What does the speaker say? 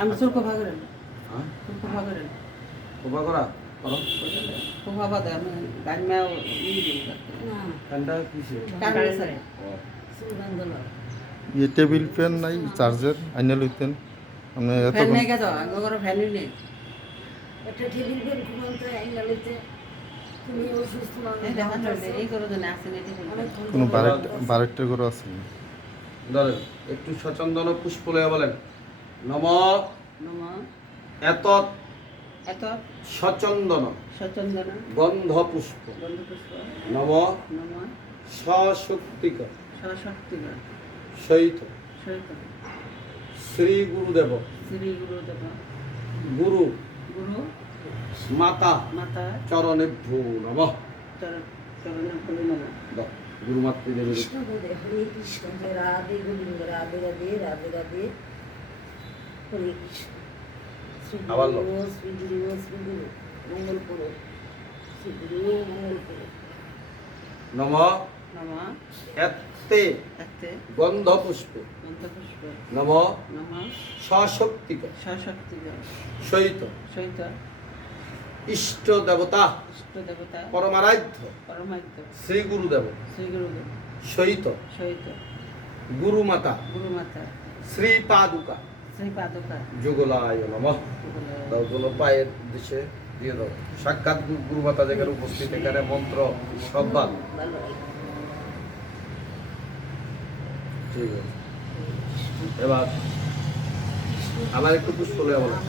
আমি তোর কোভা করেন। হ্যাঁ? কোভা করেন। কোপা করা? করো। কোভা বাদে আমি গান মেও নিয়ে দিব। ফ্যানটা কিসে কারণ স্যার ইয়ে টেবিল ফ্যান নাই চার্জার আইনা লইতেন আপনি এত ফ্যান নেই একটা টেবিল ফ্যান ঘুমাতে আইনা লইতে করে আসেন ধরেন সচন্দন পুষ্প লয়ে বলেন। নম। নম। এত এত সচন্দন। সচন্দন। গন্ধ পুষ্প বন্ধু পুষ্প নম। নম। সশক্তিক। সশক্তিগণ সহিত। সহিত। শ্রী গুরুদেব। শ্রী গুরুদেব। গুরু। গুরু। মাতা। মাতা। চরণেভ্যো নম। চরণ চরণে ফুলে নম। দাও, গুরু মাতৃদেবের কৃষ্ণ হরে কৃষ্ণ রাধে গোবিন্দ রাধে রাধে রাধে রাধে। আবার নম। এত্তে গন্ধ পুষ্প নম। সশক্তিক। সহিত। সহিত ইষ্ট দেবতা ইষ্ট দেবতা পরমারাধ্য। শ্রী গুরুদেব শ্রী গুরুদেব সহিত। সহিত। গুরু মাতা শ্রী পাদুকা শ্রী পাদকা যুগলায় নম দাও গুলো পায়ের দিশে দিয়ে দাও। সাক্ষাৎ যেখানে উপস্থিত এখানে মন্ত্র ঠিক আছে। এবার আমার একটু পুষ্প বলো।